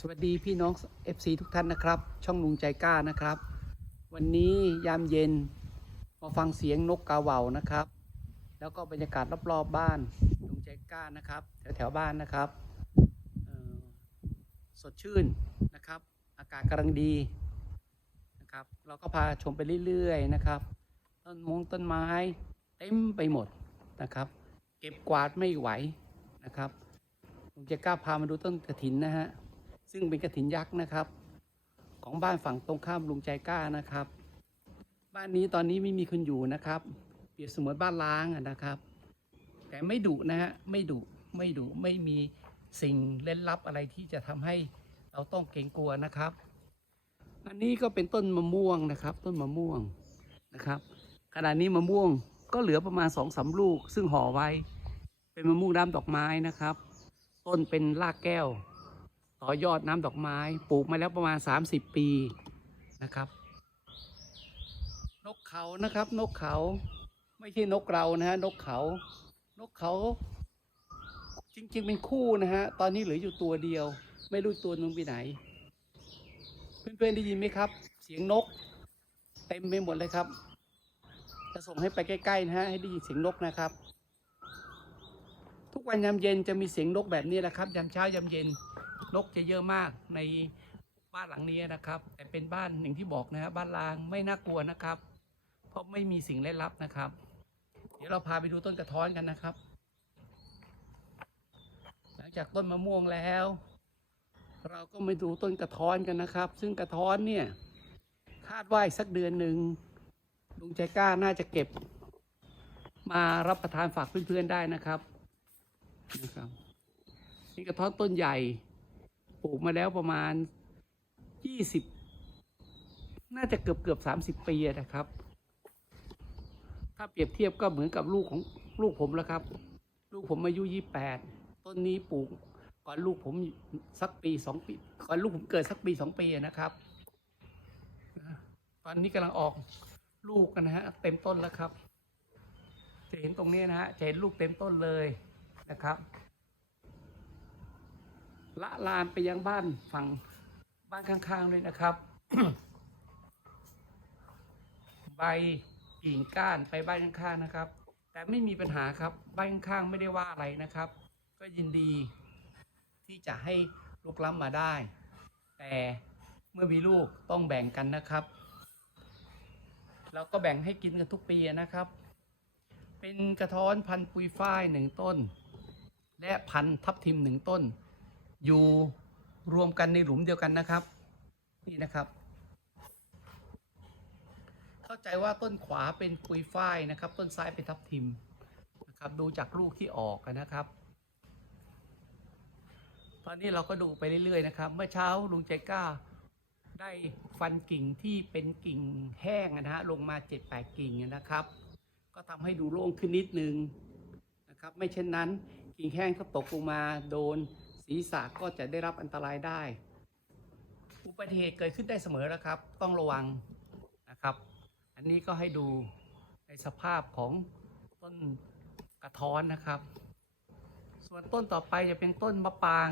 สวัสดีพี่น้อง FC ทุกท่านนะครับ ช่องลุงใจกล้านะครับ วันนี้ยามเย็นมาฟังเสียงนกกาเหว่านะครับ แล้วก็บรรยากาศรอบๆบบ้านลุงใจกล้านะครับ แถวๆบ้านนะครับสดชื่นนะครับ อากาศกำลังดีนะครับ เราก็พาชมไปเรื่อยๆนะครับ ต้นมงต้นไม้เต็มไปหมดนะครับ เก็บกวาดไม่ไหวนะครับลุงใจกล้าพามาดูต้นกระถินนะฮะ ซึ่งเป็นกระถินยักษ์นะครับ ของบ้านฝั่งตรงข้ามลุงใจกล้านะครับ บ้านนี้ตอนนี้ไม่มีคนอยู่นะครับ เปรียบเสมือนบ้านล้างนะครับ แต่ไม่ดุนะฮะไม่ดุไม่ดุไม่มีสิ่งเล่นลับอะไรที่จะทำให้เราต้องเกรงกลัวนะครับ อันนี้ก็เป็นต้นมะม่วงนะครับ ต้นมะม่วงนะครับขณะนี้มะม่วงก็เหลือประมาณสองสามลูก ซึ่งห่อไว้ เป็นมะม่วงน้ำดอกไม้นะครับ ต้นเป็นรากแก้ว ต่อยอดน้ำดอกไม้ปลูกมาแล้วประมาณ 30 ปีนะครับ นกเขานะครับ นกเขา ไม่ใช่นกเรานะฮะนกเขา นกเขา จริงๆเป็นคู่นะฮะตอนนี้เหลืออยู่ตัวเดียว ไม่รู้ตัวนึงไปไหน เพื่อนๆได้ยินไหมครับ เสียงนก เต็มไปหมดเลยครับจะส่งให้ไปใกล้ๆนะฮะให้ได้ยินเสียงนกนะครับ ทุกวันยามเย็นจะมีเสียงนกแบบนี้แหละครับยามเช้ายามเย็น นกจะเยอะมากในบ้านหลังนี้นะครับ แต่เป็นบ้านอย่างที่บอกนะฮะบ้านรางไม่น่ากลัวนะครับ เพราะไม่มีสิ่งลี้ลับนะครับ เดี๋ยวเราพาไปดูต้นกระท้อนกันนะครับ หลังจากต้นมะม่วงแล้ว เราก็มาดูต้นกระท้อนกันนะครับ ซึ่งกระท้อนเนี่ยคาดว่าอีสักเดือนหนึ่งลุงใจกล้าน่าจะเก็บ มารับประทานฝากเพื่อนๆได้นะครับนะครับนี่กระท้อนต้นใหญ่ ลูกมาแล้วประมาณยี่สิบน่าจะเกือบเกือบสามสิบปีนะครับ ถ้าเปรียบเทียบก็เหมือนกับลูกของลูกผมแล้วครับ ลูกผมอายุยี่แปดต้นนี้ปลูกก่อนลูกผมสักปีสองปีก่อนลูกผมเกิดสักปีสองปีนะครับตอนนี้กำลังออกลูกกันนะฮะเต็มต้นแล้วครับ จะเห็นตรงนี้นะฮะจะเห็นลูกเต็มต้นเลยนะครับ ละลานไปยังบ้านฝั่งบ้านข้างๆเลยนะครับ ใบกิ่งก้านไปบ้านข้างๆนะครับ แต่ไม่มีปัญหาครับบ้านข้างๆไม่ได้ว่าอะไรนะครับ ก็ยินดีที่จะให้ลูกล้ำมาได้ แต่เมื่อมีลูกต้องแบ่งกันนะครับเราก็แบ่งให้กินกันทุกปีนะครับ เป็นกระท้อนพันปุยฝ้ายหนึ่งต้น และพันทับทิมหนึ่งต้น อยู่รวมกันในหลุมเดียวกันนะครับ นี่นะครับ เข้าใจว่าต้นขวาเป็นปุยฝ้ายนะครับ ต้นซ้ายเป็นทับทิมนะครับ ดูจากลูกที่ออกนะครับตอนนี้เราก็ดูไปเรื่อยๆนะครับ เมื่อเช้าลุงใจกล้าได้ฟันกิ่งที่เป็นกิ่งแห้งนะฮะลงมาเจ็ดแปดกิ่งนะครับ ก็ทำให้ดูโล่งขึ้นนิดนึงนะครับ ไม่เช่นนั้นกิ่งแห้งถ้าตกลงมาโดน ศีรษะก็จะได้รับอันตรายได้ อุบัติเหตุเกิดขึ้นได้เสมอแล้วครับ ต้องระวังนะครับ อันนี้ก็ให้ดูในสภาพของต้นกระท้อนนะครับ ส่วนต้นต่อไปจะเป็นต้นมะปราง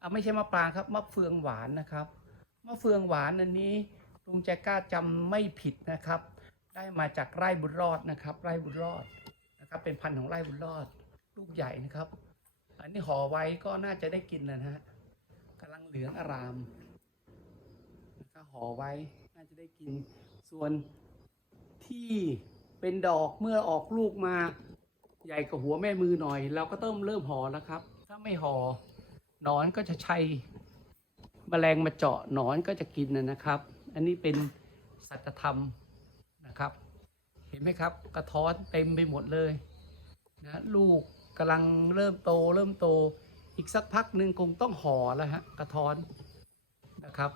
อะไม่ใช่มะปรางครับมะเฟืองหวานนะครับมะเฟืองหวานอันนี้ลุงแจกล้าจำไม่ผิดนะครับ ได้มาจากไร่บุญรอดนะครับ ไร่บุญรอดนะครับ เป็นพันธุ์ของไร่บุญรอด ลูกใหญ่นะครับ อันนี้ห่อไว้ก็น่าจะได้กินแล้วนะฮะกำลังเหลืองอารามนะครับห่อไว้น่าจะได้กิน ส่วนที่เป็นดอกเมื่อออกลูกมา ใหญ่กว่าหัวแม่มือหน่อย เราก็ต้องเริ่มห่อแล้วครับ ถ้าไม่ห่อนอนก็จะใช้แมลงมาเจาะหนอนก็จะกินนะนะครับ อันนี้เป็นสัจธรรมนะครับ เห็นไหมครับ กระท้อนเต็มไปหมดเลยนะลูก กำลังเริ่มโตเริ่มโต อีกสักพักหนึ่งคงต้องห่อแล้วฮะกระท้อนนะครับ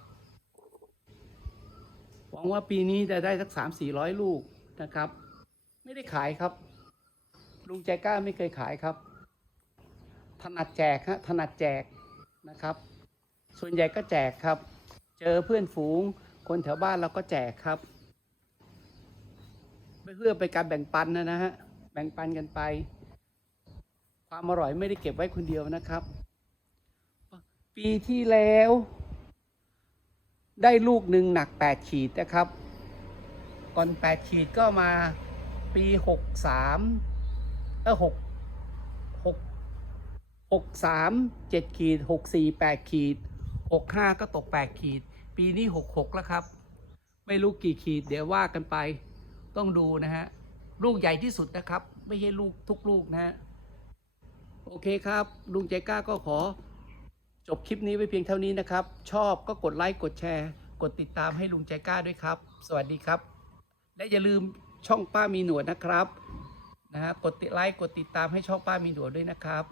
หวังว่าปีนี้จะได้สักสามสี่ร้อยลูกนะครับ ไม่ได้ขายครับ ลุงใจกล้าไม่เคยขายครับ ถนัดแจกฮะถนัดแจกนะครับ ส่วนใหญ่ก็แจกครับ เจอเพื่อนฝูง คนแถวบ้านเราก็แจกครับเพื่อเป็นการแบ่งปันนะนะฮะแบ่งปันกันไป ความอร่อยไม่ได้เก็บไว้คนเดียวนะครับ ปีที่แล้ว ได้ลูกหนึ่งหนัก 8 ขีดนะครับ ก่อน 8 ขีดก็มาปี 63เออ6 6 63 7 ขีด 64 8 ขีด 65 ก็ตก 8 ขีด ปีนี้ 66 แล้วครับ ไม่รู้กี่ขีดเดี๋ยวว่ากันไปต้องดูนะฮะ ลูกใหญ่ที่สุดนะครับ ไม่ใช่ลูกทุกลูกนะฮะ โอเคครับลุงใจกล้าก็ขอ จบคลิปนี้ไว้เพียงเท่านี้นะครับ ชอบก็กดไลค์กดแชร์ กดติดตามให้ลุงใจกล้าด้วยครับ สวัสดีครับ และอย่าลืมช่องป้ามีหนวดนะครับนะฮะกดติดไลค์กดติดตามให้ช่องป้ามีหนวดด้วยนะครับ